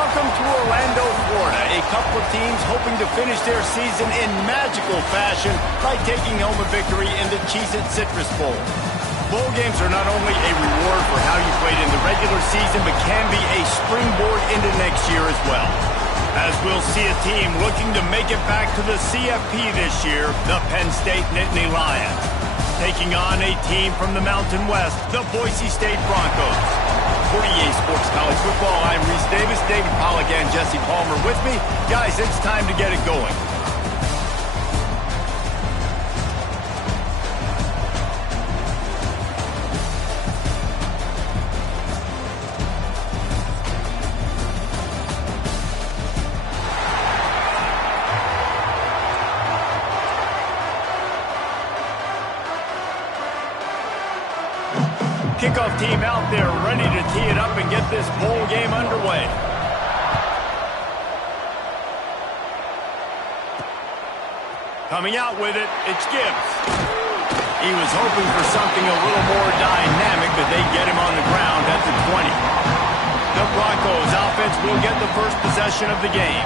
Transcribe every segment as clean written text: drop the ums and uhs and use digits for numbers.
Welcome to Orlando, Florida. A couple of teams hoping to finish their season in magical fashion by taking home a victory in the Cheez Citrus Bowl. Bowl games are not only a reward for how you played in the regular season, but can be a springboard into next year as well. As we'll see a team looking to make it back to the CFP this year, the Penn State Nittany Lions. Taking on a team from the Mountain West, the Boise State Broncos. For EA Sports College Football, I'm Reese Davis, David Pollack, and Jesse Palmer with me. Guys, it's time to get it going. Kickoff team out there ready to tee it up and get this bowl game underway. Coming out with it, it's Gibbs. He was hoping for something a little more dynamic, but they get him on the ground at the 20. The Broncos offense will get the first possession of the game.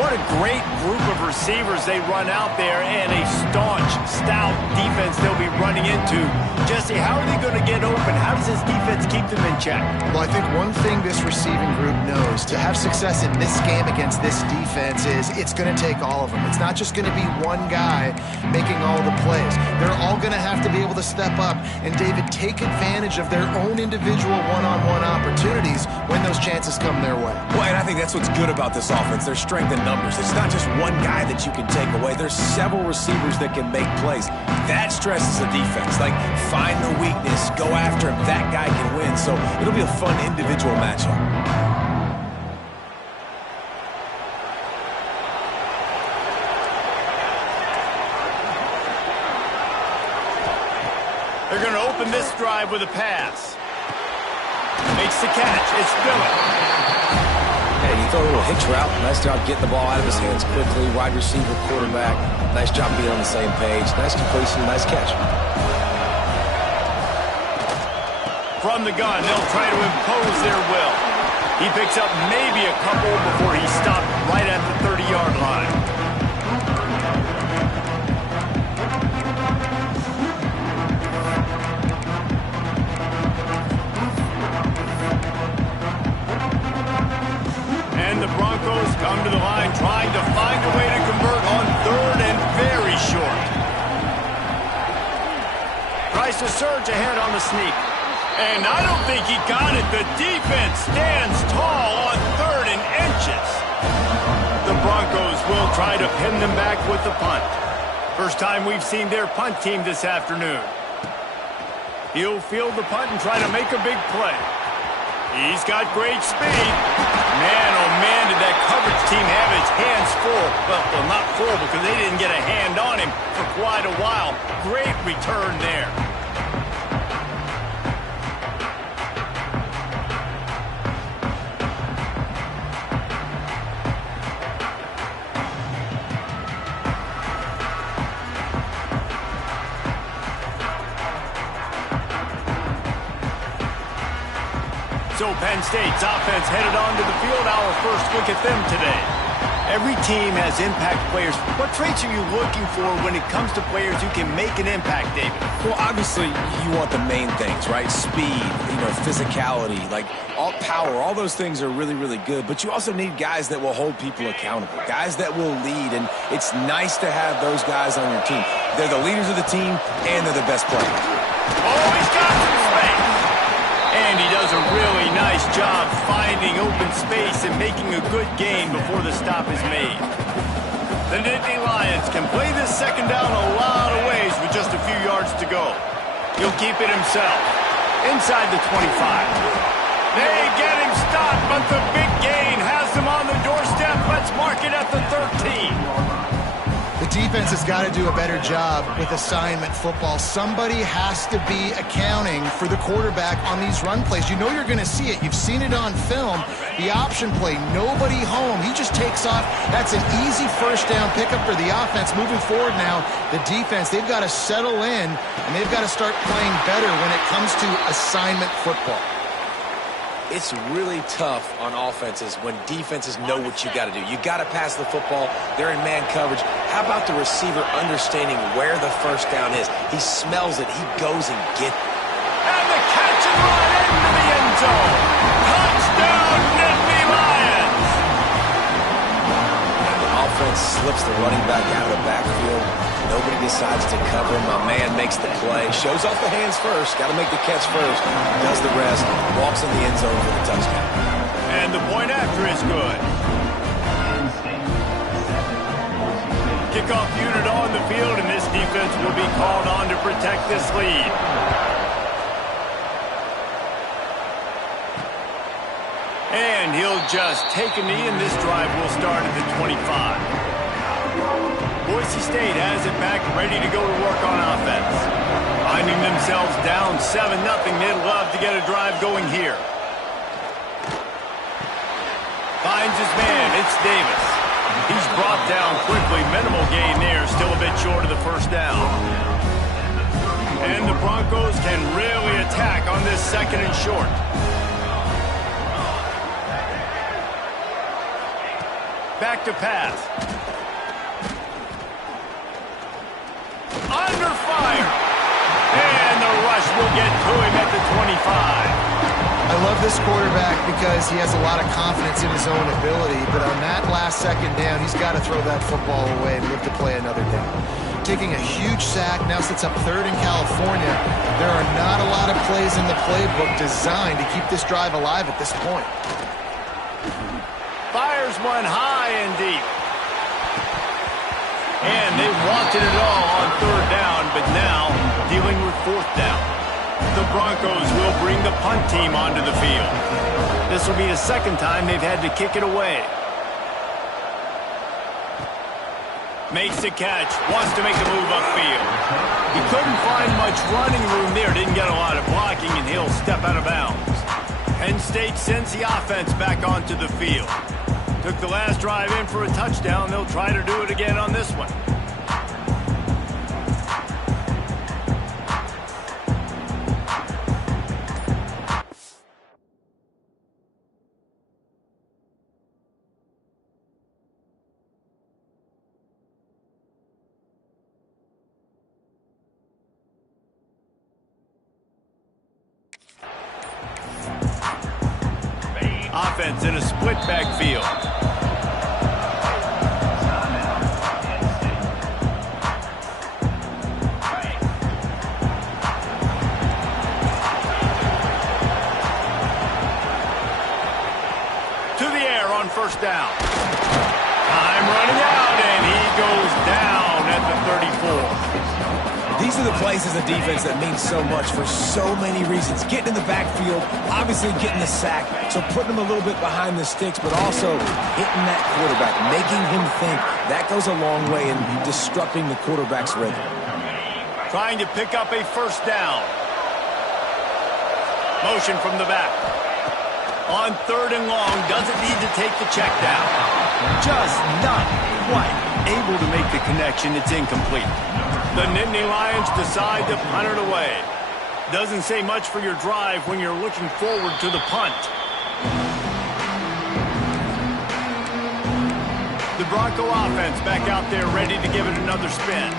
What a great group of receivers they run out there, and a staunch, stout defense they'll be running into. Jesse, how are they going to get open? How does this defense keep them in check? Well, I think one thing this receiving group knows to have success in this game against this defense is it's going to take all of them. It's not just going to be one guy making all the plays. They're all going to have to be able to step up and, David, take advantage of their own individual one-on-one opportunities when those chances come their way. Well, and I think that's what's good about this offense. Their strength in numbers. It's not just one guy that you can take away. There's several receivers that can make plays. That stresses the defense. Like, find the weakness, go after him. That guy can win. So it'll be a fun individual matchup. They're going to open this drive with a pass. Makes the catch. It's Dillon. Hey, you throw a little hitch route. Nice job getting the ball out of his hands quickly. Wide receiver, quarterback. Nice job being on the same page. Nice completion, nice catch. From the gun, they'll try to impose their will. He picks up maybe a couple before he's stopped right at the 30-yard line. And the Broncos come to the line trying to find a way to convert on third and very short. Tries to surge ahead on the sneak. And I don't think he got it. The defense stands tall on third and inches. The Broncos will try to pin them back with the punt. First time we've seen their punt team this afternoon. He'll field the punt and try to make a big play. He's got great speed. Man, oh man, did that coverage team have its hands full. Well, not full because they didn't get a hand on him for quite a while. Great return there. So Penn State's offense headed onto the field. Our first look at them today. Every team has impact players. What traits are you looking for when it comes to players who can make an impact, David? Well, obviously, you want the main things, right? Speed, physicality, like all power. All those things are really, really good. But you also need guys that will hold people accountable, guys that will lead. And it's nice to have those guys on your team. They're the leaders of the team, and they're the best players. Oh, he's got some space. And he does a really nice job finding open space and making a good gain before the stop is made. The Nittany Lions can play this second down a lot of ways with just a few yards to go. He'll keep it himself. Inside the 25. They get him stopped, but the big gain has him on the doorstep. Let's mark it at the 13. The defense has got to do a better job with assignment football. Somebody has to be accounting for the quarterback on these run plays. You know you're going to see it. You've seen it on film. The option play, nobody home. He just takes off. That's an easy first down pickup for the offense. Moving forward now, the defense, they've got to settle in, and they've got to start playing better when it comes to assignment football. It's really tough on offenses when defenses know what you got to do. You got to pass the football. They're in man coverage. How about the receiver understanding where the first down is? He smells it. He goes and gets it. And the catch and run into the end zone. Touchdown, Nittany Lions! And the offense slips the running back out of the backfield. Nobody decides to cover him. My man makes the play. Shows off the hands first. Got to make the catch first. Does the rest. Walks in the end zone for the touchdown. And the point after is good. Kickoff unit on the field, and this defense will be called on to protect this lead. And he'll just take a knee, and this drive will start at the 25. Boise State has it back, ready to go to work on offense. Finding themselves down 7-0, they'd love to get a drive going here. Finds his man, it's Davis. He's brought down quickly, minimal gain there, still a bit short of the first down. And the Broncos can really attack on this 2nd and short. Back to pass. Under fire. And the rush will get to him at the 25. I love this quarterback because he has a lot of confidence in his own ability, but on that last 2nd down, he's got to throw that football away and live to play another down. Taking a huge sack, now sits up 3rd in California. There are not a lot of plays in the playbook designed to keep this drive alive at this point. Fires one high and deep. And they wanted it all on 3rd down, but now dealing with 4th down. The Broncos will bring the punt team onto the field. This will be the 2nd time they've had to kick it away. Makes the catch, wants to make a move upfield. He couldn't find much running room there, didn't get a lot of blocking, and he'll step out of bounds. Penn State sends the offense back onto the field. Took the last drive in for a touchdown. They'll try to do it again on this one. Offense in a split backfield. To the air on 1st down. Time running out, and he goes down at the 34. These are the plays as a defense that mean so much for so many reasons. Getting in the backfield, obviously getting the sack, so putting him a little bit behind the sticks, but also hitting that quarterback, making him think. That goes a long way in disrupting the quarterback's rhythm. Trying to pick up a 1st down. Motion from the back. On 3rd and long, doesn't need to take the check down. Just not quite able to make the connection. It's incomplete. The Nittany Lions decide to punt it away. Doesn't say much for your drive when you're looking forward to the punt. The Bronco offense back out there ready to give it another spin.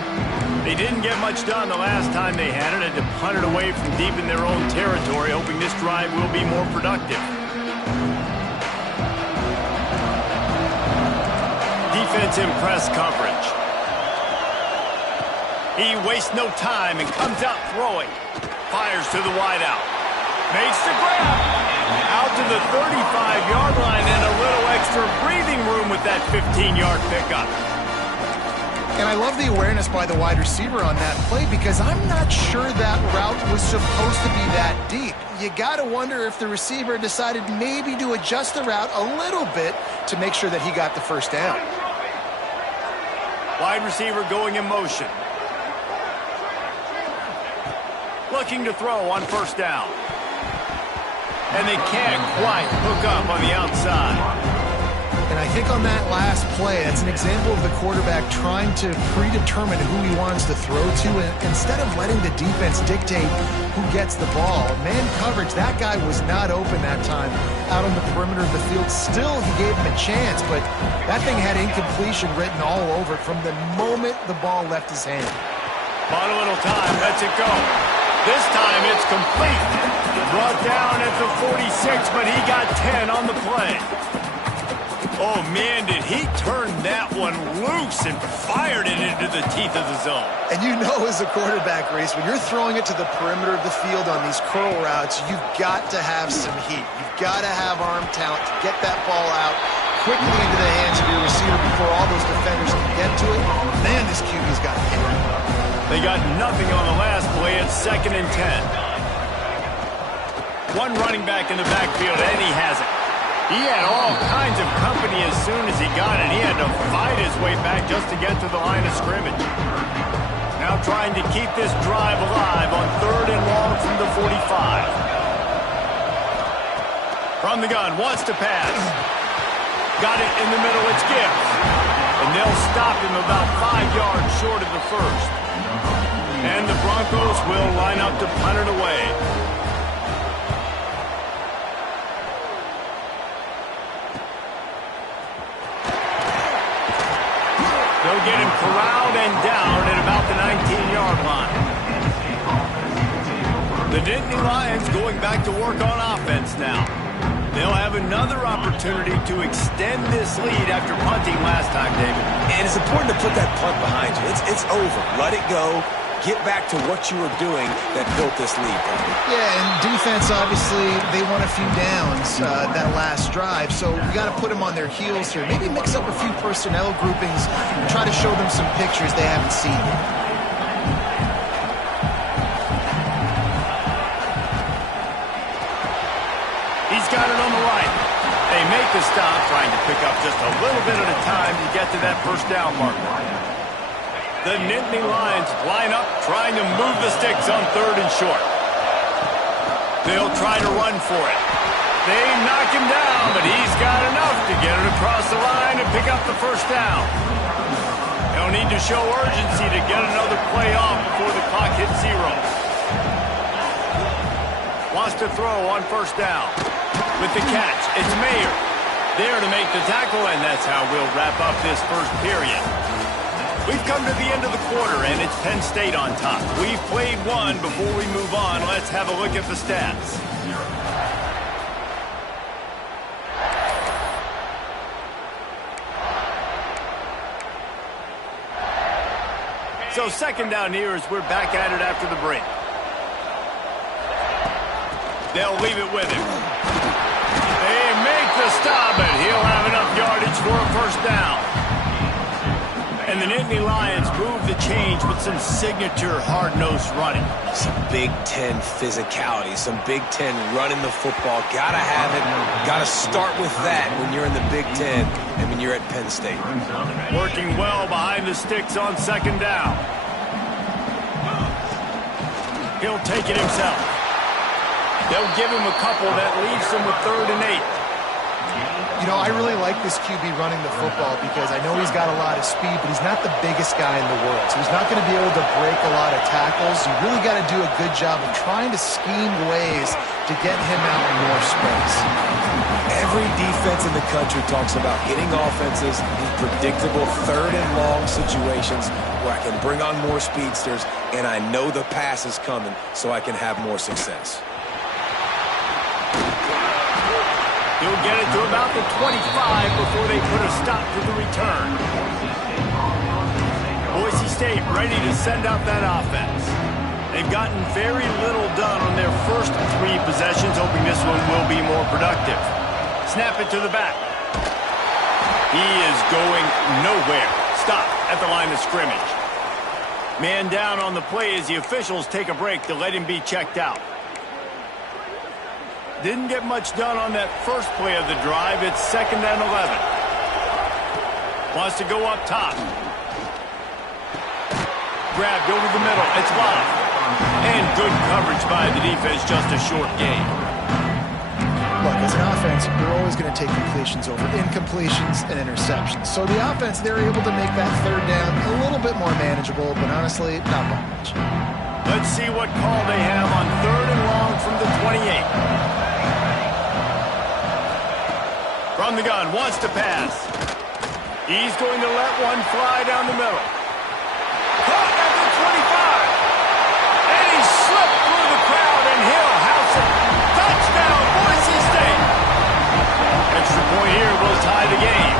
They didn't get much done the last time they had it. Had to punt it away from deep in their own territory, hoping this drive will be more productive. Defense in press coverage. He wastes no time and comes out throwing. Fires to the wideout. Makes the grab. Out to the 35-yard line and a little extra breathing room with that 15-yard pickup. And I love the awareness by the wide receiver on that play because I'm not sure that route was supposed to be that deep. You got to wonder if the receiver decided maybe to adjust the route a little bit to make sure that he got the 1st down. Wide receiver going in motion. Looking to throw on 1st down. And they can't quite hook up on the outside. And And I think on that last play, that's an example of the quarterback trying to predetermine who he wants to throw to, and instead of letting the defense dictate who gets the ball. Man coverage, that guy was not open that time out on the perimeter of the field. Still, he gave him a chance, but that thing had incompletion written all over it from the moment the ball left his hand. Bought a little time, lets it go. This time it's complete. Brought down at the 46, but he got 10 on the play. Oh, man, did he turn that one loose and fired it into the teeth of the zone. And you know as a quarterback, Reese, when you're throwing it to the perimeter of the field on these curl routes, you've got to have some heat. You've got to have arm talent to get that ball out quickly into the hands of your receiver before all those defenders can get to it. Man, this QB's got hit. They got nothing on the last play. It's 2nd and 10. One running back in the backfield, and he has it. He had all kinds of company as soon as he got it. He had to fight his way back just to get to the line of scrimmage. Now trying to keep this drive alive on 3rd and long from the 45. From the gun, wants to pass. Got it in the middle, it's Gibbs. And they'll stop him about 5 yards short of the first. And the Broncos will line up to punt it away. They'll get him corralled and down at about the 19-yard line. The Nittany Lions going back to work on offense now. They'll have another opportunity to extend this lead after punting last time, David. And it's important to put that punt behind you. It's over. Let it go. Get back to what you were doing that built this lead. Yeah, and defense, obviously, they won a few downs that last drive, so we got to put them on their heels here. Maybe mix up a few personnel groupings and try to show them some pictures they haven't seen yet. He's got it on the right. They make the stop, trying to pick up just a little bit at a time to get to that first down marker. The Nittany Lions line up, trying to move the sticks on 3rd and short. They'll try to run for it. They knock him down, but he's got enough to get it across the line and pick up the first down. They'll need to show urgency to get another play off before the clock hits 0. Wants to throw on 1st down. With the catch, it's Mayer. There to make the tackle, and that's how we'll wrap up this first period. We've come to the end of the quarter, and it's Penn State on top. We've played one. Before we move on, let's have a look at the stats. So 2nd down here as we're back at it after the break. They'll leave it with him. They make the stop, and he'll have enough yardage for a 1st down. And the Nittany Lions move the change with some signature hard-nosed running. Some Big Ten physicality, some Big Ten running the football. Gotta have it. Gotta start with that when you're in the Big Ten and when you're at Penn State. Working well behind the sticks on 2nd down. He'll take it himself. They'll give him a couple that leaves him with 3rd and 8. You know, I really like this QB running the football because I know he's got a lot of speed, but he's not the biggest guy in the world. So he's not going to be able to break a lot of tackles. You really got to do a good job of trying to scheme ways to get him out in more space. Every defense in the country talks about getting offenses in predictable 3rd and long situations where I can bring on more speedsters and I know the pass is coming so I can have more success. He'll get it to about the 25 before they put a stop to the return. Boise State ready to send out that offense. They've gotten very little done on their first 3 possessions, hoping this one will be more productive. Snap it to the back. He is going nowhere. Stop at the line of scrimmage. Man down on the play as the officials take a break to let him be checked out. Didn't get much done on that first play of the drive. It's 2nd and 11. Wants to go up top. Grabbed over the middle. It's blocked. And good coverage by the defense. Just a short gain. look, as an offense, you're always going to take completions over incompletions and interceptions. So the offense, they're able to make that third down a little bit more manageable, but honestly, not by much. Let's see what call they have on 3rd and long from the 28. From the gun, wants to pass. He's going to let one fly down the middle. Caught at the 25. And he slipped through the crowd, and he'll house it. Touchdown, Boise State. Extra point here will tie the game.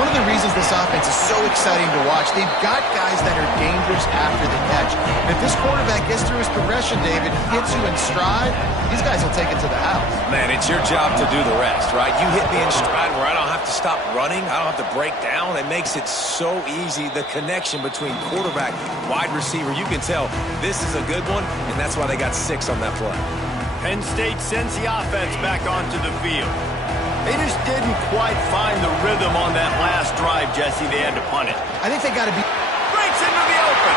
One of the reasons this offense is so exciting to watch, they've got guys that are dangerous after the catch. And if this quarterback gets through his progression, David, gets you in stride, these guys will take it to the house. Man, it's your job to do the rest, right? You hit me in stride where I don't have to stop running. I don't have to break down. It makes it so easy, the connection between quarterback, wide receiver. You can tell this is a good one, and that's why they got 6 on that play. Penn State sends the offense back onto the field. They just didn't quite find the rhythm on that last drive, Jesse. They had to punt it. I think they got to be... Breaks into the open.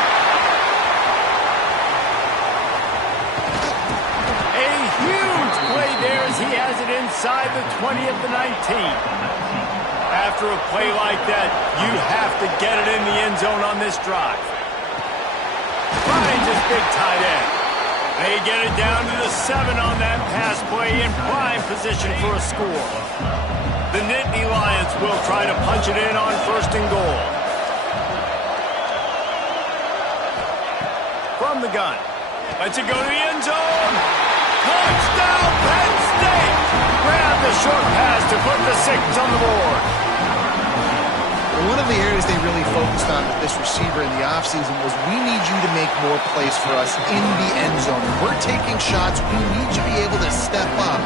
A huge play there as he has it inside the 20 at the 19. After a play like that, you have to get it in the end zone on this drive. Finds his big tight end. They get it down to the 7 on that pass play in prime position for a score. The Nittany Lions will try to punch it in on 1st and goal. From the gun. Lets it go to the end zone. Touchdown, Penn State! Grab the short pass to put the 6 on the board. One of the areas they really focused on with this receiver in the offseason was we need you to make more plays for us in the end zone. We're taking shots. We need you to be able to step up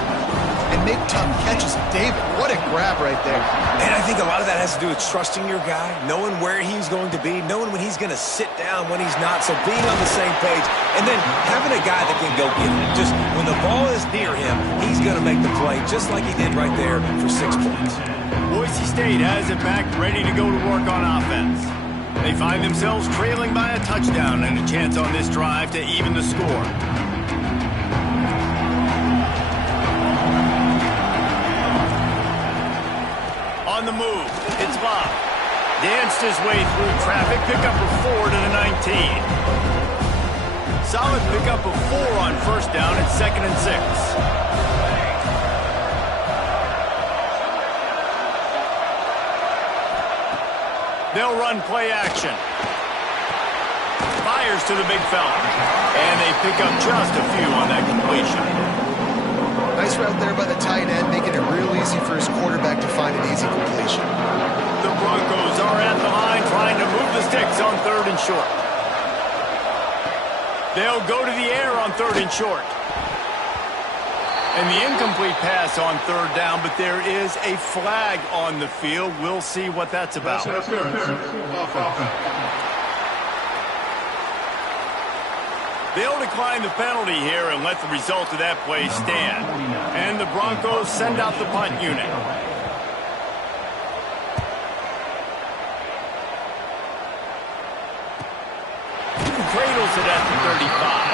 and make tough catches. David, what a grab right there. And I think a lot of that has to do with trusting your guy, knowing where he's going to be, knowing when he's going to sit down, when he's not, so being on the same page, and then having a guy that can go get it. Just when the ball is near him, he's going to make the play, just like he did right there for 6 points. Boise State has it back, ready to go to work on offense. They find themselves trailing by a touchdown and a chance on this drive to even the score. On the move, it's Bob. Danced his way through traffic, pickup of 4 to the 19. Solid pickup of 4 on 1st down at 2nd and 6. They'll run play action. Fires to the big fella. And they pick up just a few on that completion. Nice route there by the tight end, making it real easy for his quarterback to find an easy completion. The Broncos are at the line trying to move the sticks on 3rd and short. They'll go to the air on 3rd and short. And the incomplete pass on 3rd down, but there is a flag on the field. We'll see what that's about. They'll decline the penalty here and let the result of that play stand. And the Broncos send out the punt unit. Cradles it at the 35.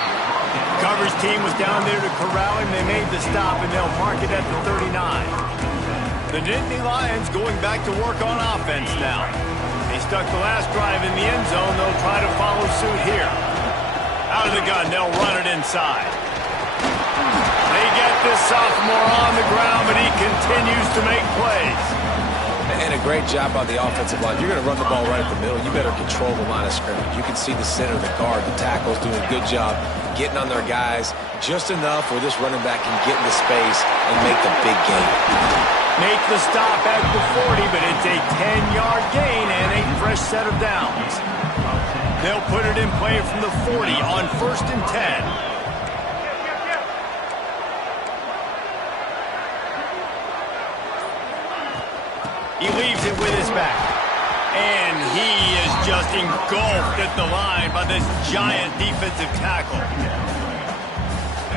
Coverage team was down there to corral him. They made the stop, and they'll mark it at the 39. The Nittany Lions going back to work on offense now. They stuck the last drive in the end zone. They'll try to follow suit here. Out of the gun, they'll run it inside. They get this sophomore on the ground, but he continues to make plays. And a great job by the offensive line. You're going to run the ball right at the middle. You better control the line of scrimmage. You can see the center, the guard, the tackles doing a good job getting on their guys just enough where this running back can get into space and make the big gain. Make the stop at the 40, but it's a 10-yard gain and a fresh set of downs. They'll put it in play from the 40 on 1st and 10. He leaves it with his back. And he is just engulfed at the line by this giant defensive tackle.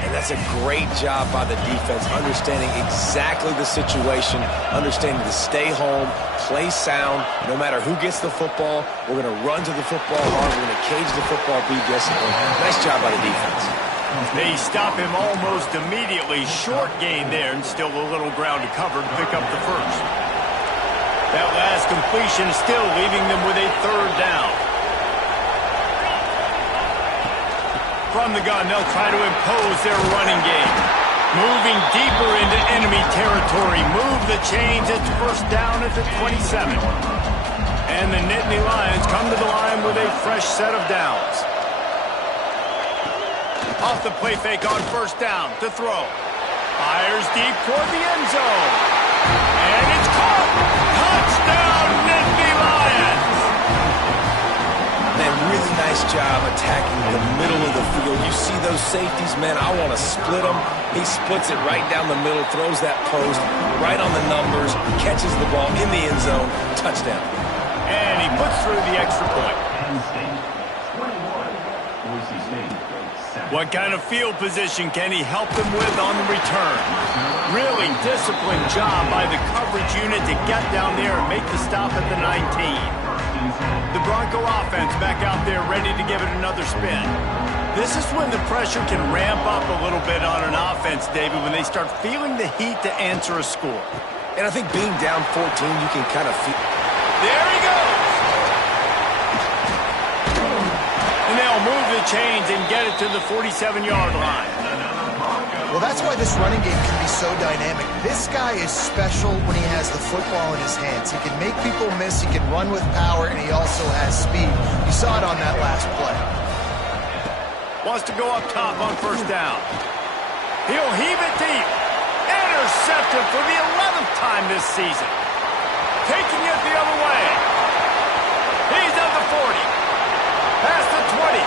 And that's a great job by the defense, understanding exactly the situation, understanding to stay home, play sound, no matter who gets the football. We're going to run to the football hard. We're going to cage the football, be disciplined. Nice job by the defense. They stop him almost immediately. Short gain there, and still a little ground to cover to pick up the first. That last completion is still leaving them with a third down. From the gun, they'll try to impose their running game. Moving deeper into enemy territory. Move the chains. It's first down at the 27. And the Nittany Lions come to the line with a fresh set of downs. Off the play fake on first down to throw. Fires deep toward the end zone. And it's caught. Touchdown, Nittany Lions. Man, really nice job attacking the middle of the field. You see those safeties, man, I want to split them. He splits it right down the middle, throws that post right on the numbers, catches the ball in the end zone. Touchdown. And he puts through the extra point. What kind of field position can he help them with on the return? Really disciplined job by the coverage unit to get down there and make the stop at the 19. The Bronco offense back out there ready to give it another spin. This is when the pressure can ramp up a little bit on an offense, David, when they start feeling the heat to answer a score. And I think being down 14, you can kind of feel... There he goes! And they'll move the chains and get it to the 47-yard line. Well, that's why this running game can be so dynamic. This guy is special when he has the football in his hands. He can make people miss, he can run with power, and he also has speed. You saw it on that last play. Wants to go up top on first down. He'll heave it deep. Intercepted for the 11th time this season. Taking it the other way. He's at the 40. Past the 20.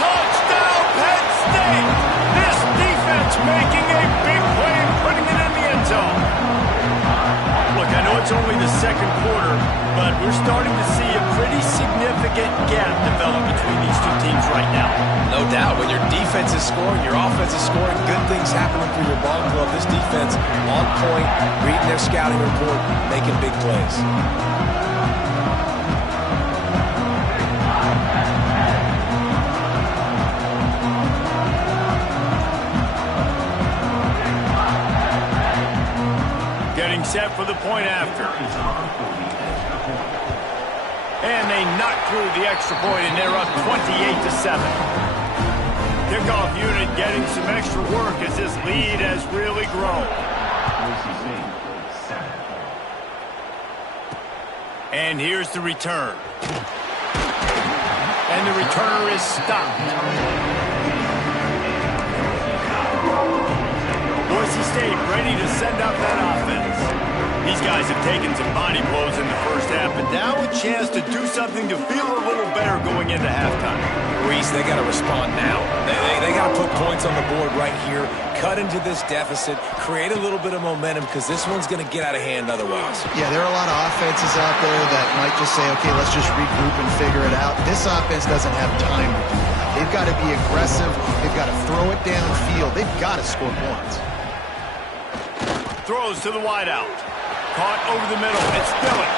Touchdown, Penn State! This defense making a big play and putting it in the end zone. Look, I know it's only the second quarter, but we're starting to see a pretty significant gap develop between these two teams right now. No doubt. When your defense is scoring, your offense is scoring, good things happening for your ball club. This defense on point, reading their scouting report, making big plays. Getting set for the point after. And they knock through the extra point, and they're up 28-7. Kickoff unit getting some extra work as this lead has really grown. And here's the return. And the returner is stopped. Boise State ready to send up that offense. These guys have taken some body blows in the first half, but now a chance to do something to feel a little better going into halftime. Reese, they got to respond now. They got to put points on the board right here, cut into this deficit, create a little bit of momentum, because this one's going to get out of hand otherwise. Yeah, there are a lot of offenses out there that might just say, okay, let's just regroup and figure it out. This offense doesn't have time to do that. They've got to be aggressive. They've got to throw it downfield. They've got to score points. Throws to the wideout. Caught over the middle. It's Dillon.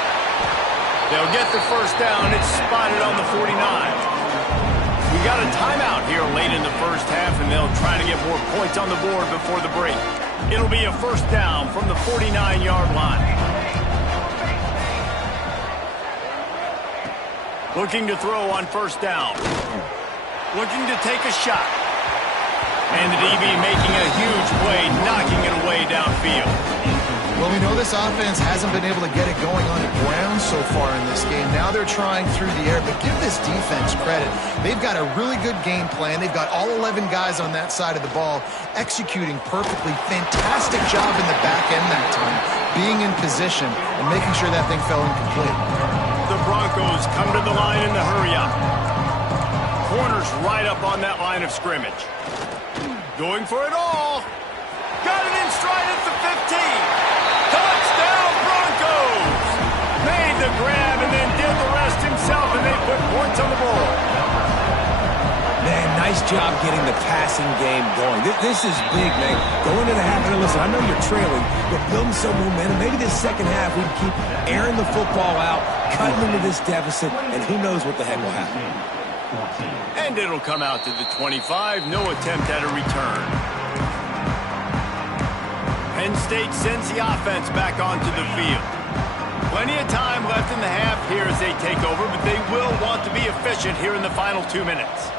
They'll get the first down. It's spotted on the 49. We got a timeout here late in the first half, and they'll try to get more points on the board before the break. It'll be a first down from the 49-yard line. Looking to throw on first down. Looking to take a shot. And the DB making a huge play, knocking it away downfield. Well, we know this offense hasn't been able to get it going on the ground so far in this game. Now they're trying through the air, but give this defense credit. They've got a really good game plan. They've got all 11 guys on that side of the ball executing perfectly. Fantastic job in the back end that time, being in position and making sure that thing fell incomplete. The Broncos come to the line in the hurry-up. Corners right up on that line of scrimmage. Going for it all. Got it in stride at the 15. Touchdown, Broncos! Made the grab and then did the rest himself, and they put points on the board. Man, nice job getting the passing game going. This is big, man. Going into the half, and listen, I know you're trailing, but building some momentum. Maybe this second half we can keep airing the football out, cutting into this deficit, and who knows what the heck will happen. And it'll come out to the 25. No attempt at a return. Penn State sends the offense back onto the field. Plenty of time left in the half here as they take over, but they will want to be efficient here in the final 2 minutes.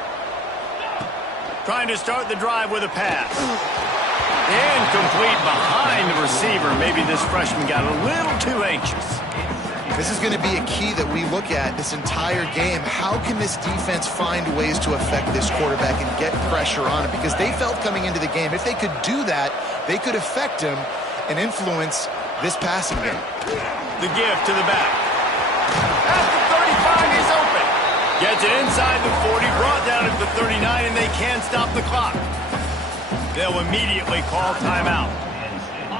Trying to start the drive with a pass. Incomplete behind the receiver. Maybe this freshman got a little too anxious. This is going to be a key that we look at this entire game. How can this defense find ways to affect this quarterback and get pressure on him? Because they felt coming into the game, if they could do that, they could affect him and influence this passing game. The give to the back. At the 35, he's open. Gets it inside the 40, brought down at the 39, and they can't stop the clock. They'll immediately call timeout.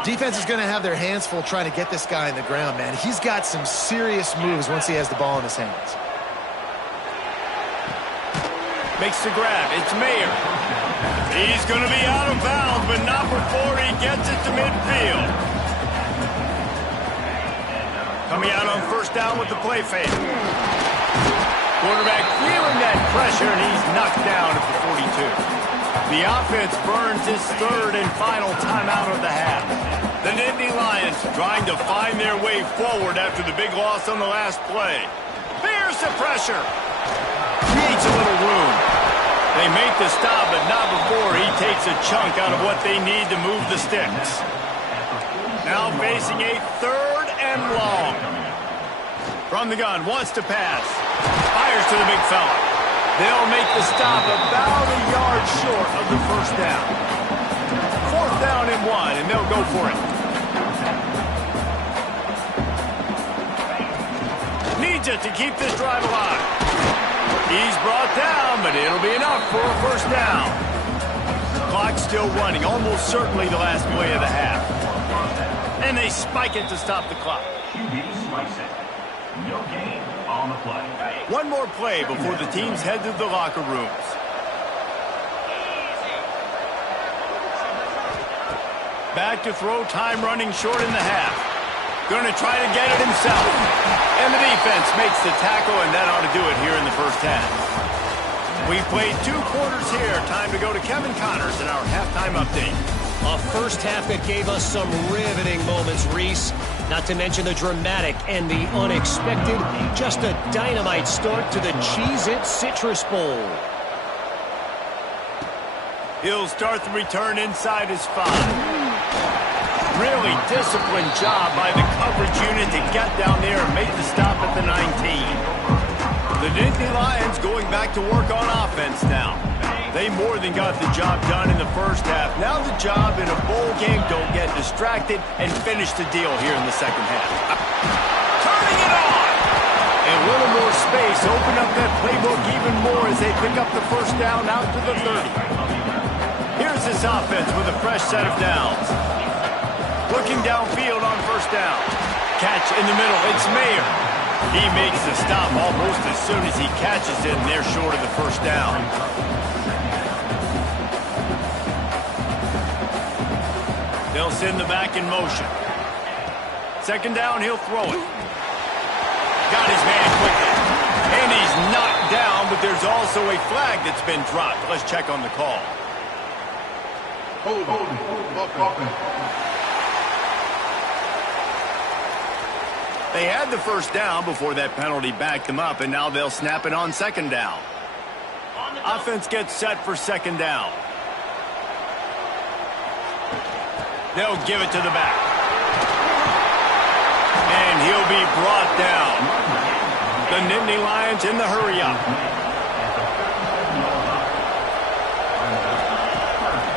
Defense is going to have their hands full trying to get this guy in the ground, man. He's got some serious moves once he has the ball in his hands. Makes the grab. It's Mayer. He's going to be out of bounds, but not before he gets it to midfield. Coming out on first down with the play fake. Quarterback feeling that pressure, and he's knocked down at the 42. The offense burns his third and final timeout of the half. The Nittany Lions trying to find their way forward after the big loss on the last play. Fears the pressure. Creates a little room. They make the stop, but not before he takes a chunk out of what they need to move the sticks. Now facing a third and long. From the gun, wants to pass. Fires to the big fella. They'll make the stop about a yard short of the first down. Fourth down and 1, and they'll go for it. Needs it to keep this drive alive. He's brought down, but it'll be enough for a first down. Clock's still running, almost certainly the last play of the half. And they spike it to stop the clock. No gain on the play. One more play before the teams head to the locker rooms. Back to throw, time running short in the half. Going to try to get it himself. And the defense makes the tackle, and that ought to do it here in the first half. We've played 2 quarters here. Time to go to Kevin Connors in our halftime update. A first half that gave us some riveting moments, Reese. Not to mention the dramatic and the unexpected. Just a dynamite start to the Cheez Citrus Bowl. He'll start the return inside his 5. Really disciplined job by the coverage unit to get down there and make the stop at the 19. The Nittany Lions going back to work on offense now. They more than got the job done in the first half. Now the job in a bowl game, don't get distracted and finish the deal here in the second half. Turning it on! A little more space, open up that playbook even more as they pick up the first down out to the 30. Here's this offense with a fresh set of downs. Looking downfield on first down. Catch in the middle, it's Mayer. He makes the stop almost as soon as he catches it, and they're short of the first down. They'll send the back in motion. Second down, he'll throw it. Got his man quickly. And he's knocked down, but there's also a flag that's been dropped. Let's check on the call. They had the first down before that penalty backed them up, and now they'll snap it on second down. Offense gets set for second down. They'll give it to the back. And he'll be brought down. The Nittany Lions in the hurry-up.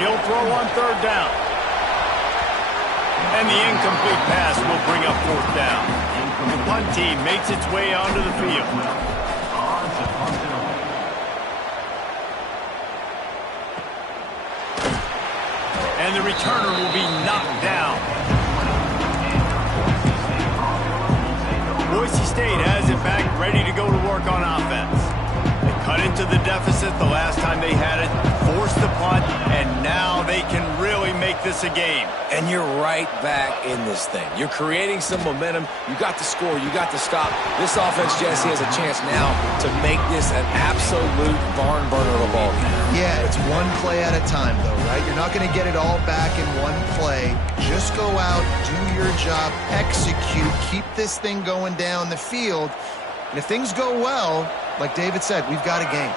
He'll throw on third down. And the incomplete pass will bring up fourth down. The punt team makes its way onto the field. And the returner will be knocked down. Boise State has it back, ready to go to work on offense. They cut into the deficit the last time they had it, forced the punt, and now they can really make this a game. And you're right back in this thing. You're creating some momentum. You got the score. You got the stop. This offense, Jesse, has a chance now to make this an absolute barn burner of a ball game. Yeah, it's one play at a time, though, right? You're not going to get it all back in one play. Just go out, do your job, execute, keep this thing going down the field. And if things go well, like David said, we've got a game.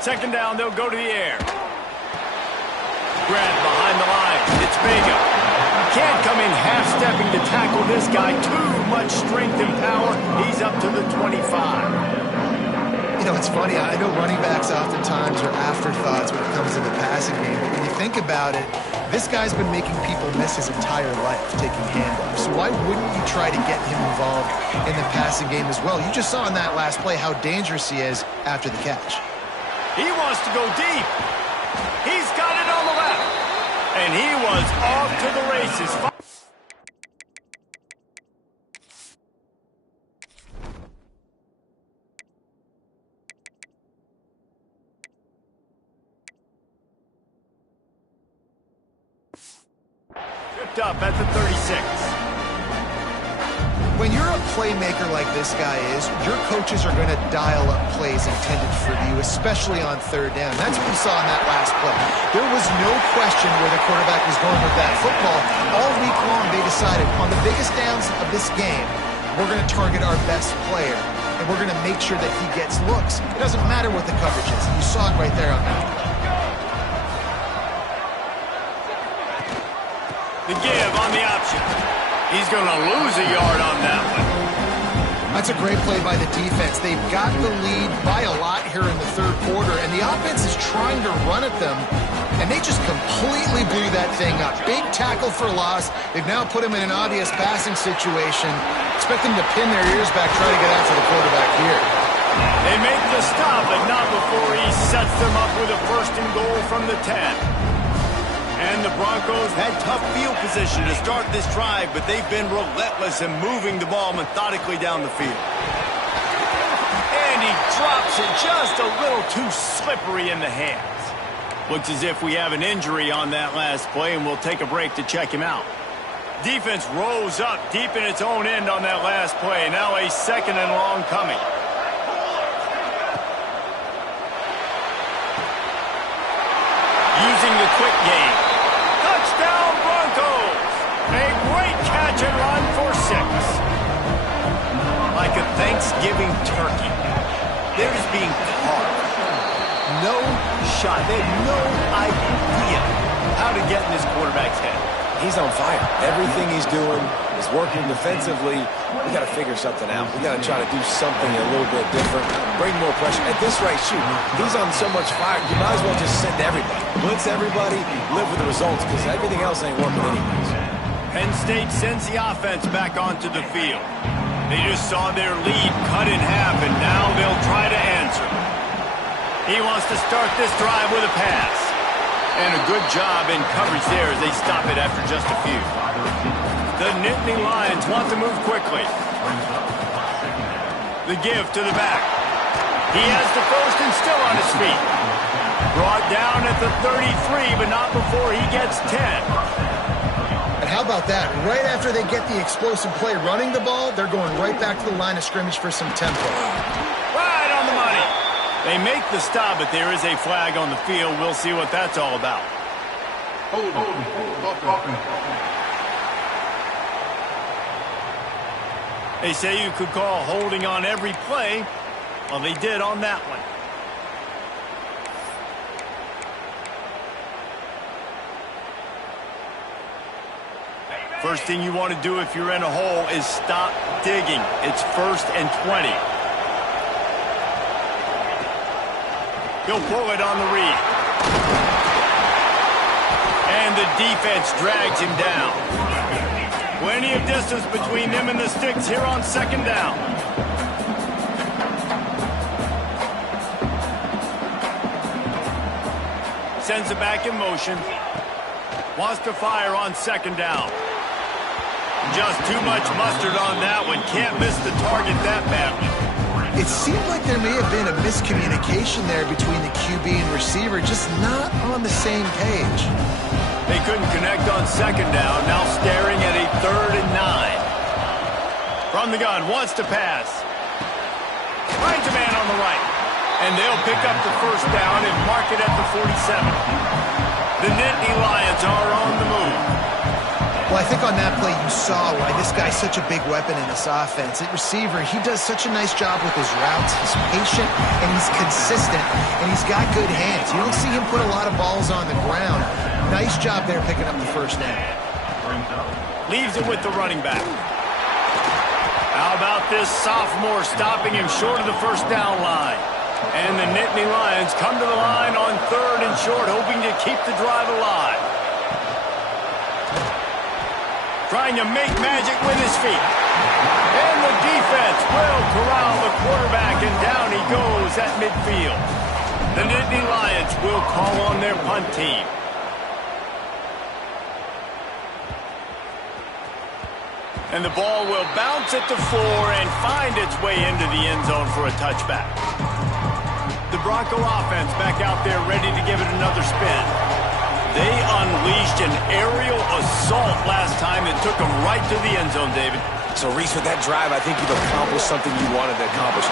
Second down, they'll go to the air. Grab behind the line. It's Vega. Can't come in half-stepping to tackle this guy. Too much strength and power. He's up to the 25. You know, it's funny. I know running backs oftentimes are afterthoughts when it comes to the passing game. But when you think about it, this guy's been making people miss his entire life taking handoffs. So why wouldn't you try to get him involved in the passing game as well? You just saw in that last play how dangerous he is after the catch. He wants to go deep. He's got it on the left. And he was off to the races. Tripped up at the 36. When you're a playmaker like this guy is, your coaches are going to dial up plays intended for you, especially on third down. That's what we saw in that last play. There was no question where the quarterback was going with that football. All week long, they decided on the biggest downs of this game, we're going to target our best player, and we're going to make sure that he gets looks. It doesn't matter what the coverage is. You saw it right there on that play. The give on the option. He's going to lose a yard on that one. That's a great play by the defense. They've got the lead by a lot here in the third quarter, and the offense is trying to run at them, and they just completely blew that thing up. Big tackle for loss. They've now put him in an obvious passing situation. Expect them to pin their ears back, try to get after the quarterback here. They make the stop, but not before he sets them up with a first and goal from the 10. And the Broncos had tough field position to start this drive, but they've been relentless in moving the ball methodically down the field. And he drops it just a little too slippery in the hands. Looks as if we have an injury on that last play, and we'll take a break to check him out. Defense rose up deep in its own end on that last play. Now a second and long coming. Using the quick game. Touchdown Broncos! A great catch and run for 6. Like a Thanksgiving turkey. They're just being carved. No shot. They have no idea how to get in this quarterback's head. He's on fire. Everything he's doing is working defensively. We got to figure something out. We got to try to do something a little bit different. Bring more pressure. At this rate, shoot, he's on so much fire. You might as well just send everybody. Blitz everybody. Live with the results because everything else ain't working anyways. Penn State sends the offense back onto the field. They just saw their lead cut in half, and now they'll try to answer. He wants to start this drive with a pass. And a good job in coverage there as they stop it after just a few. The Nittany Lions want to move quickly. The give to the back. He has the first and still on his feet. Brought down at the 33, but not before he gets 10. And how about that? Right after they get the explosive play running the ball, they're going right back to the line of scrimmage for some tempo. Right on the money. They make the stop, but there is a flag on the field. We'll see what that's all about. They say you could call holding on every play. Well, they did on that one. First thing you want to do if you're in a hole is stop digging. It's 1st and 20. He'll pull it on the read. And the defense drags him down. Plenty of distance between them and the sticks here on 2nd down. Sends it back in motion. Wants to fire on 2nd down. Just too much mustard on that one. Can't miss the target that badly. It seemed like there may have been a miscommunication there between the QB and receiver, just not on the same page. They couldn't connect on second down, now staring at a 3rd and 9. From the gun, wants to pass. Finds a man on the right. And they'll pick up the first down and mark it at the 47. The Nittany Lions are on the move. Well, I think on that play you saw why this guy's such a big weapon in this offense. At receiver, he does such a nice job with his routes. He's patient, and he's consistent, and he's got good hands. You don't see him put a lot of balls on the ground. Nice job there picking up the first down. Leaves it with the running back. How about this sophomore stopping him short of the first down line? And the Nittany Lions come to the line on 3rd and short, hoping to keep the drive alive. Trying to make magic with his feet. And the defense will corral the quarterback, and down he goes at midfield. The Nittany Lions will call on their punt team. And the ball will bounce at the 4 and find its way into the end zone for a touchback. The Bronco offense back out there ready to give it another spin. They unleashed an aerial assault last time that took them right to the end zone, David. So, Reese, with that drive, I think you've accomplished something you wanted to accomplish.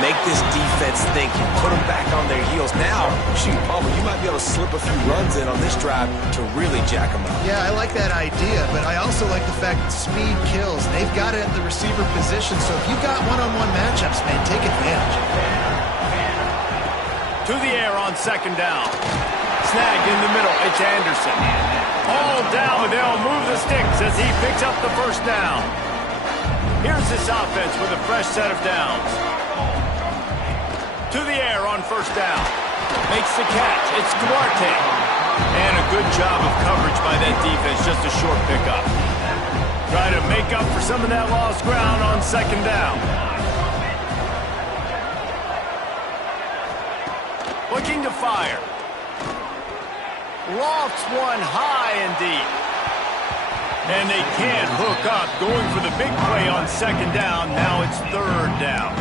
Make this defense think. Put them back on their heels. Now, shoot, Palmer, you might be able to slip a few runs in on this drive to really jack them up. Yeah, I like that idea, but I also like the fact that speed kills. They've got it at the receiver position, so if you've got one-on-one matchups, man, take advantage. To the air on second down. Snagged in the middle. It's Anderson. All down, but they'll move the sticks as he picks up the first down. Here's this offense with a fresh set of downs. To the air on first down. Makes the catch. It's Duarte. And a good job of coverage by that defense. Just a short pickup. Try to make up for some of that lost ground on second down. Looking to fire. Lofts one high and deep. And they can't hook up. Going for the big play on second down. Now it's 3rd down.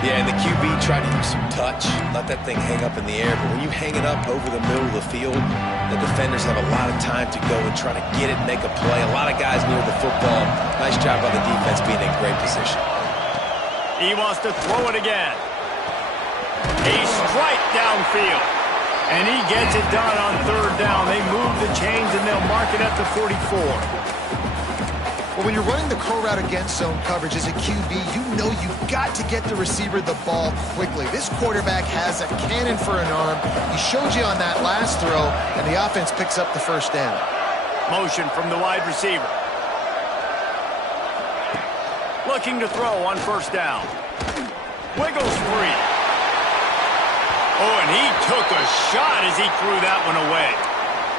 Yeah, and the QB tried to use some touch. Let that thing hang up in the air. But when you hang it up over the middle of the field, the defenders have a lot of time to go and try to get it, make a play. A lot of guys near the football. Nice job by the defense being in great position. He wants to throw it again. A strike downfield. And he gets it done on 3rd down. They move the chains, and they'll mark it at the 44. Well, when you're running the curl route against zone coverage as a QB, you know you've got to get the receiver the ball quickly. This quarterback has a cannon for an arm. He showed you on that last throw, and the offense picks up the first down. Motion from the wide receiver. Looking to throw on first down. Wiggles free. Oh, and he took a shot as he threw that one away.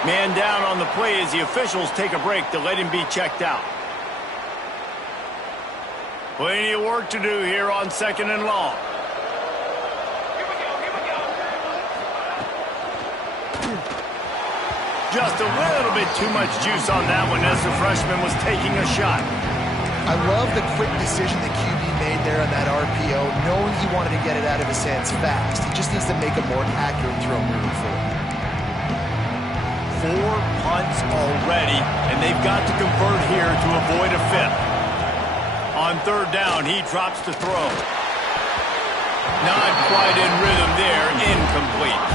Man down on the play as the officials take a break to let him be checked out. Plenty of work to do here on 2nd and long. Just a little bit too much juice on that one as the freshman was taking a shot. I love the quick decision the QB made there on that RPO, knowing he wanted to get it out of his hands fast. He just needs to make a more accurate throw moving forward. 4 punts already, and they've got to convert here to avoid a 5th. On 3rd down, he drops to throw. Not quite in rhythm there, incomplete.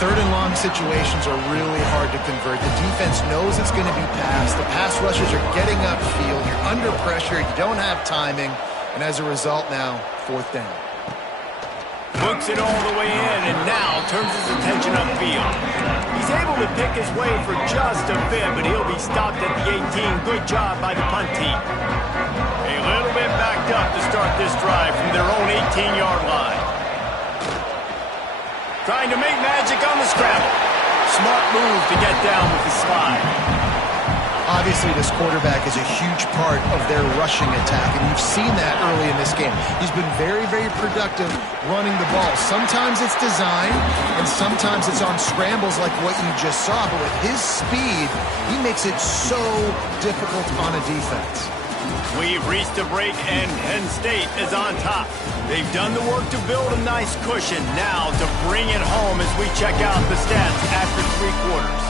3rd and long situations are really hard to convert. The defense knows it's going to be passed. The pass rushers are getting upfield. You're under pressure. You don't have timing. And as a result now, 4th down. Hooks it all the way in and now turns his attention upfield. He's able to pick his way for just a bit, but he'll be stopped at the 18. Good job by the punt team. A little bit backed up to start this drive from their own 18-yard line. Trying to make magic on the scramble. Smart move to get down with the slide. Obviously, this quarterback is a huge part of their rushing attack, and you've seen that early in this game. He's been very, very productive running the ball. Sometimes it's design, and sometimes it's on scrambles like what you just saw. But with his speed, he makes it so difficult on a defense. We've reached a break, and Penn State is on top. They've done the work to build a nice cushion. Now to bring it home as we check out the stats after 3 quarters.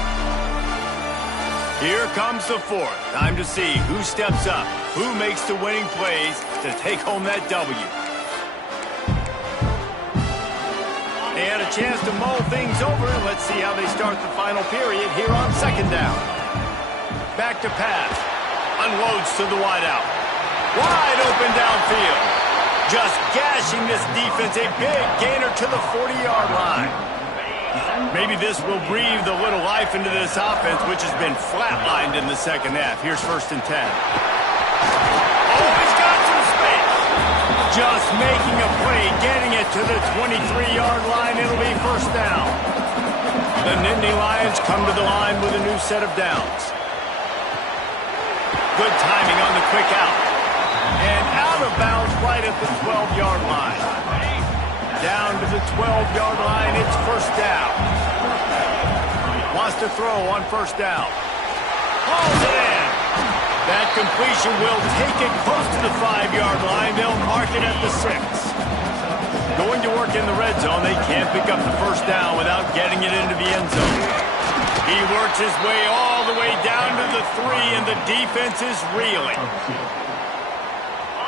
Here comes the fourth. Time to see who steps up, who makes the winning plays to take home that W. They had a chance to mull things over. Let's see how they start the final period here on 2nd down. Back to pass. Unloads to the wideout. Wide open downfield. Just gashing this defense. A big gainer to the 40-yard line. Maybe this will breathe a little life into this offense, which has been flatlined in the second half. Here's 1st and 10. Oh, he's got some space. Just making a play, getting it to the 23-yard line. It'll be 1st down. The Nittany Lions come to the line with a new set of downs. Good timing on the quick out. And out of bounds right at the 12-yard line. Down to the 12-yard line, it's 1st down. Wants to throw on 1st down. Hauls it in. That completion will take it close to the 5-yard line. They'll mark it at the 6. Going to work in the red zone, they can't pick up the 1st down without getting it into the end zone. He works his way all the way down to the 3, and the defense is reeling.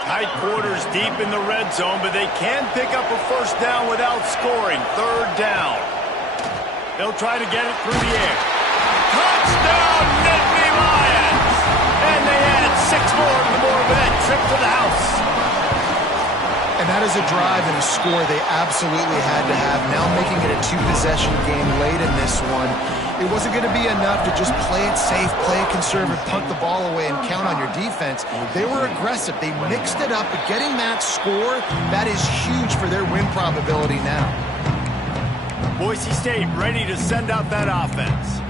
Tight quarters deep in the red zone, but they can pick up a 1st down without scoring. 3rd down. They'll try to get it through the air. Touchdown, Nittany Lions! And they add 6 more to the board with that trip to the house. And that is a drive and a score they absolutely had to have. Now making it a 2-possession game late in this one. It wasn't going to be enough to just play it safe, play it conservative, punt the ball away, and count on your defense. They were aggressive. They mixed it up, but getting that score, that is huge for their win probability now. Boise State ready to send out that offense.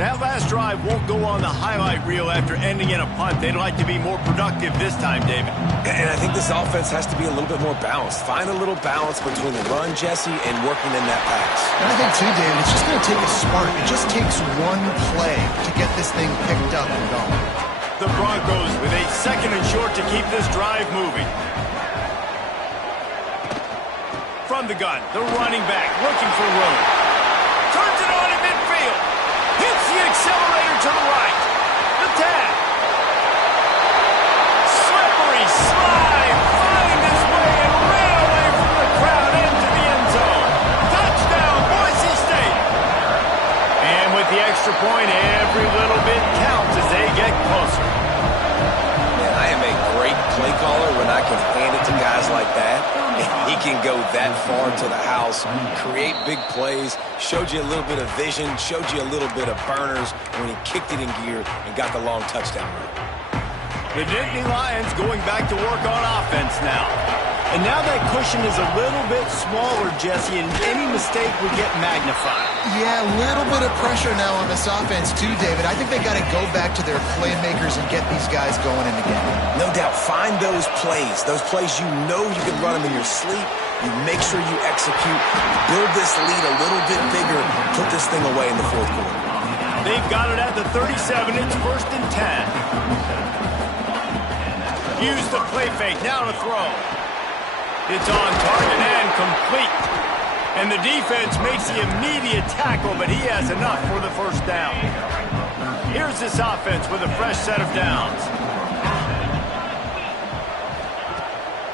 That last drive won't go on the highlight reel after ending in a punt. They'd like to be more productive this time, David. And I think this offense has to be a little bit more balanced. Find a little balance between the run, Jesse, and working in that pass. And I think, too, David, it's just going to take a spark. It just takes one play to get this thing picked up and going. The Broncos with a 2nd and short to keep this drive moving. From the gun, the running back looking for room. Turns it on in midfield. Hits the accelerator to the right. The tag. Slippery slide. Find his way and ran away from the crowd into the end zone. Touchdown, Boise State. And with the extra point, every little bit counts as they get closer. Man, I am a great play caller when I can hand it to guys like that. He can go that far to the house, create big plays, showed you a little bit of vision, showed you a little bit of burners when he kicked it in gear and got the long touchdown run. The Nittany Lions going back to work on offense now. And now that cushion is a little bit smaller, Jesse, and any mistake would get magnified. Yeah, a little bit of pressure now on this offense too, David. I think they got to go back to their playmakers and get these guys going in the game. No doubt, find those plays you know you can run them in your sleep. You make sure you execute, build this lead a little bit bigger, put this thing away in the 4th quarter. They've got it at the 37. It's 1st and 10. Use the play fake. Now to throw. It's on target and complete. And the defense makes the immediate tackle, but he has enough for the 1st down. Here's this offense with a fresh set of downs.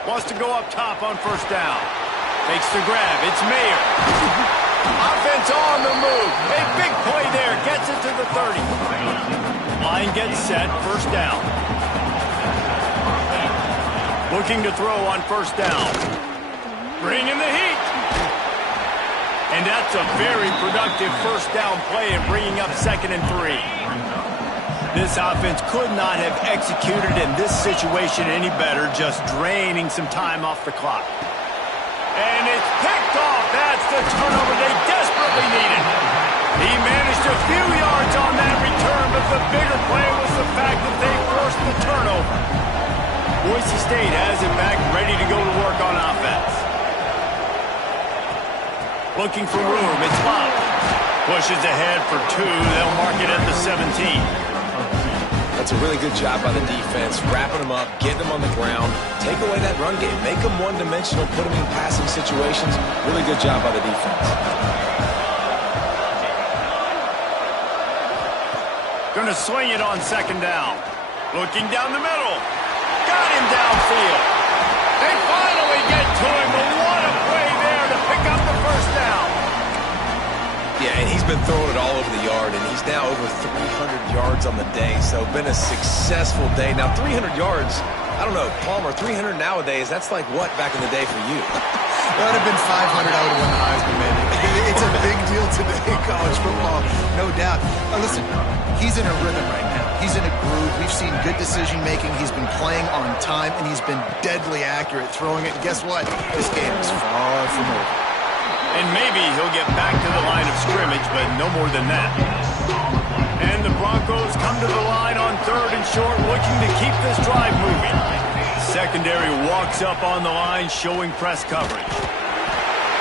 Wants to go up top on 1st down. Takes the grab. It's Mayer. Offense on the move. A big play there. Gets it to the 30. Line gets set. 1st down. Looking to throw on 1st down. Bring in the heat. And that's a very productive 1st down play and bringing up 2nd and 3. This offense could not have executed in this situation any better, just draining some time off the clock. And it's picked off. That's the turnover they desperately needed. He managed a few yards on that return, but the bigger play was the fact that they forced the turnover. Boise State has it back, ready to go to work on offense. Looking for room, it's Bob. Pushes ahead for 2, they'll mark it at the 17. That's a really good job by the defense, wrapping them up, getting them on the ground, take away that run game, make them one-dimensional, put them in passing situations. Really good job by the defense. Going to swing it on second down. Looking down the middle. Got him downfield. They finally get to him, but what a play there to pick up the first down. Yeah, and he's been throwing it all over the yard, and he's now over 300 yards on the day, so been a successful day. Now, 300 yards, I don't know, Palmer, 300 nowadays, that's like what back in the day for you? That would have been 500. I would have won the Heisman, man. It's a big deal today in college football, no doubt. Listen, he's in a rhythm right now. He's in a groove. We've seen good decision-making. He's been playing on time, and he's been deadly accurate throwing it. And guess what? This game is far from over. And maybe he'll get back to the line of scrimmage, but no more than that. And the Broncos come to the line on third and short, looking to keep this drive moving. Secondary walks up on the line, showing press coverage.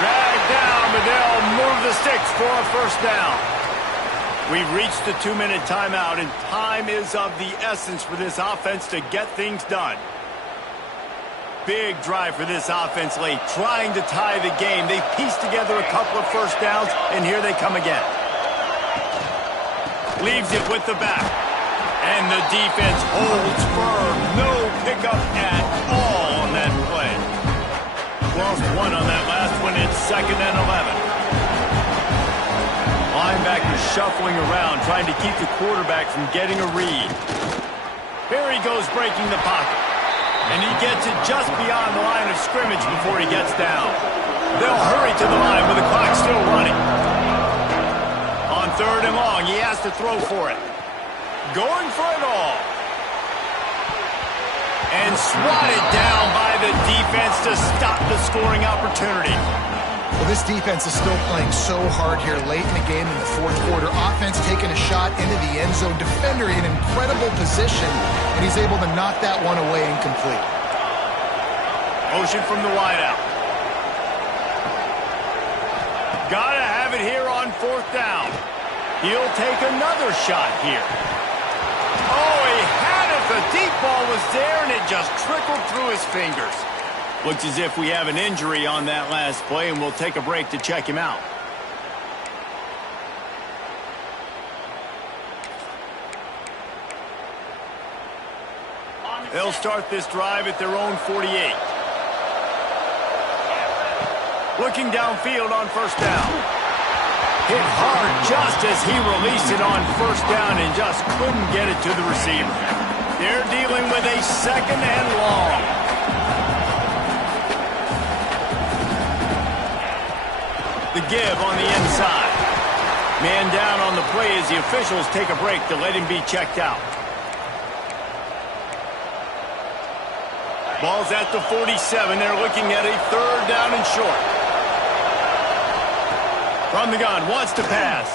Dragged down, but they'll move the sticks for a first down. We've reached the 2-minute timeout, and time is of the essence for this offense to get things done. Big drive for this offense late, trying to tie the game. They pieced together a couple of first downs, and here they come again. Leaves it with the back. And the defense holds firm. No pickup at all on that play. Lost one on that last one. It's 2nd and 11. Linebackers shuffling around, trying to keep the quarterback from getting a read. Here he goes, breaking the pocket. And he gets it just beyond the line of scrimmage before he gets down. They'll hurry to the line with the clock still running. On 3rd and long, he has to throw for it. Going for it all. And swatted down by the defense to stop the scoring opportunity. Well, this defense is still playing so hard here late in the game in the 4th quarter. Offense taking a shot into the end zone. Defender in incredible position, and he's able to knock that one away incomplete. Motion from the wideout. Gotta have it here on 4th down. He'll take another shot here. Oh, he had it. The deep ball was there, and it just trickled through his fingers. Looks as if we have an injury on that last play, and we'll take a break to check him out. They'll start this drive at their own 48. Looking downfield on 1st down. Hit hard just as he released it on 1st down and just couldn't get it to the receiver. They're dealing with a 2nd and long. The give on the inside. Man down on the play as the officials take a break to let him be checked out. Ball's at the 47. They're looking at a 3rd down and short. From the gun, wants to pass.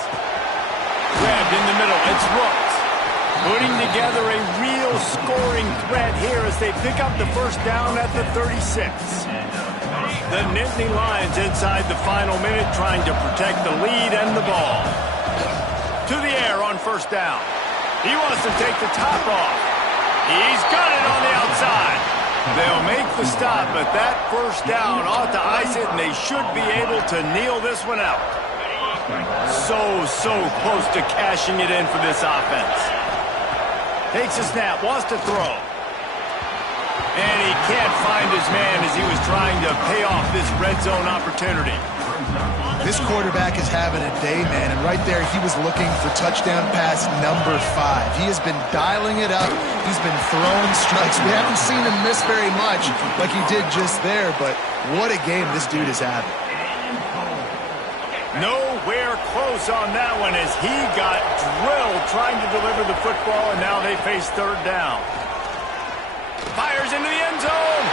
Grabbed in the middle. It's Rooks. Putting together a real scoring threat here as they pick up the first down at the 36. The Nittany Lions inside the final minute trying to protect the lead and the ball. To the air on 1st down. He wants to take the top off. He's got it on the outside. They'll make the stop, but that 1st down ought to ice it, and they should be able to kneel this one out. So close to cashing it in for this offense. Takes a snap, wants to throw. And he can't find his man as he was trying to pay off this red zone opportunity. This quarterback is having a day, man, and right there he was looking for touchdown pass number 5. He has been dialing it up. He's been throwing strikes. We haven't seen him miss very much like he did just there, but what a game this dude is having. Nowhere close on that one as he got drilled trying to deliver the football, and now they face 3rd down. Fires into the end zone.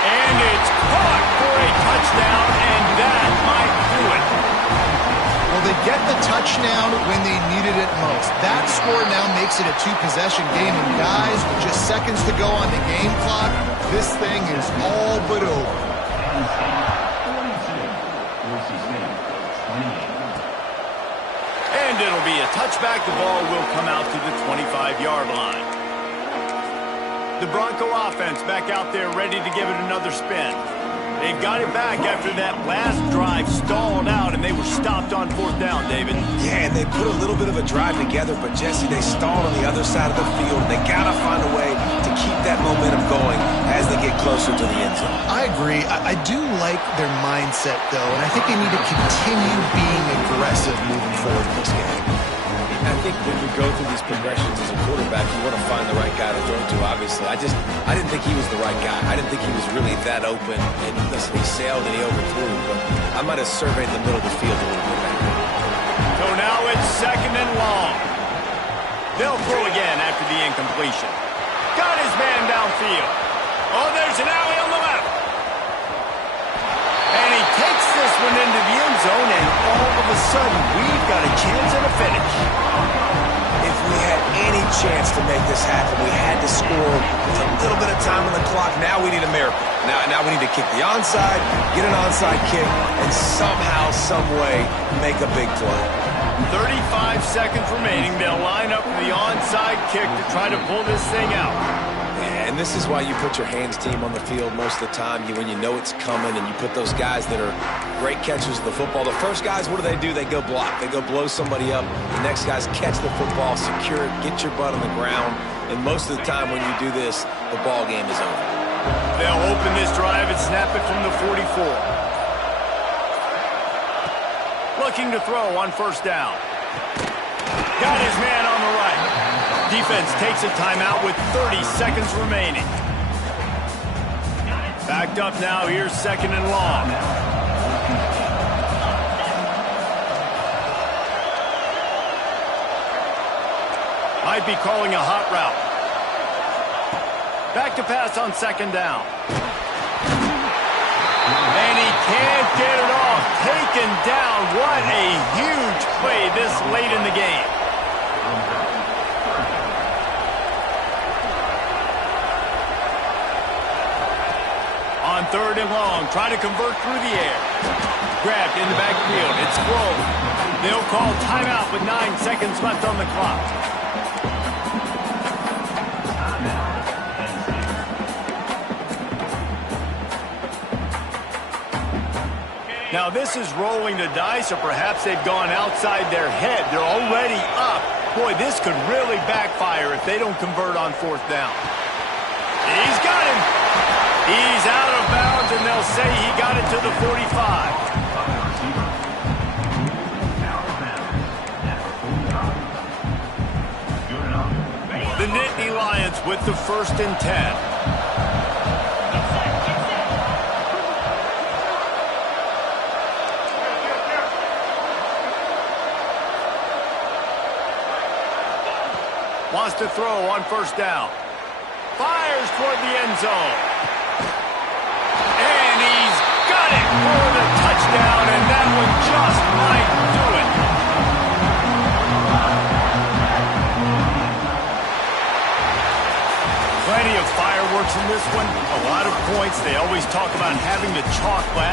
And it's caught for a touchdown, and that might do it. Well, they get the touchdown when they needed it most. That score now makes it a 2-possession game, and guys, with just seconds to go on the game clock, this thing is all but over. And it'll be a touchback. The ball will come out to the 25-yard line. The Bronco offense back out there ready to give it another spin. They've got it back after that last drive stalled out, and they were stopped on 4th down, David. Yeah, and they put a little bit of a drive together, but, Jesse, they stalled on the other side of the field. They got to find a way to keep that momentum going as they get closer to the end zone. I agree. I do like their mindset, though, and I think they need to continue being aggressive moving forward in this game. I think when you go through these progressions as a quarterback, you want to find the right guy to throw to, obviously. I didn't think he was the right guy. I didn't think he was really that open. And listen, he sailed and he overthrew, but I might have surveyed the middle of the field a little bit better. So now it's 2nd and long. They'll throw again after the incompletion. Got his man downfield. Oh, there's an alley on the left. And he takes this one into the end zone, and all of a sudden, we've got a chance at a finish. If we had any chance to make this happen, we had to score with a little bit of time on the clock. Now we need a miracle. Now we need to kick the onside, get an onside kick, and somehow, some way, make a big play. 35 seconds remaining. They'll line up for the onside kick to try to pull this thing out. And this is why you put your hands team on the field most of the time, when you know it's coming, and you put those guys that are great catchers of the football. The first guys, what do? They go block. They go blow somebody up. The next guys catch the football, secure it, get your butt on the ground. And most of the time when you do this, the ball game is over. They'll open this drive and snap it from the 44. Looking to throw on 1st down. Got his man on the right. Defense takes a timeout with 30 seconds remaining. Backed up now. Here's 2nd and long. Might be calling a hot route. Back to pass on 2nd down. And he can't get it off. Taken down. What a huge play this late in the game. On 3rd and long, trying to convert through the air. Grabbed in the backfield. It's thrown. They'll call timeout with 9 seconds left on the clock. Now this is rolling the dice, or perhaps they've gone outside their head. They're already up. Boy, this could really backfire if they don't convert on 4th down. He's got him. He's out of bounds, and they'll say he got it to the 45. The Nittany Lions with the 1st and 10. Wants to throw on 1st down. Fires toward the end zone. And he's got it for the touchdown, and that one just might do it. Plenty of fireworks in this one. A lot of points. They always talk about having the chalk last.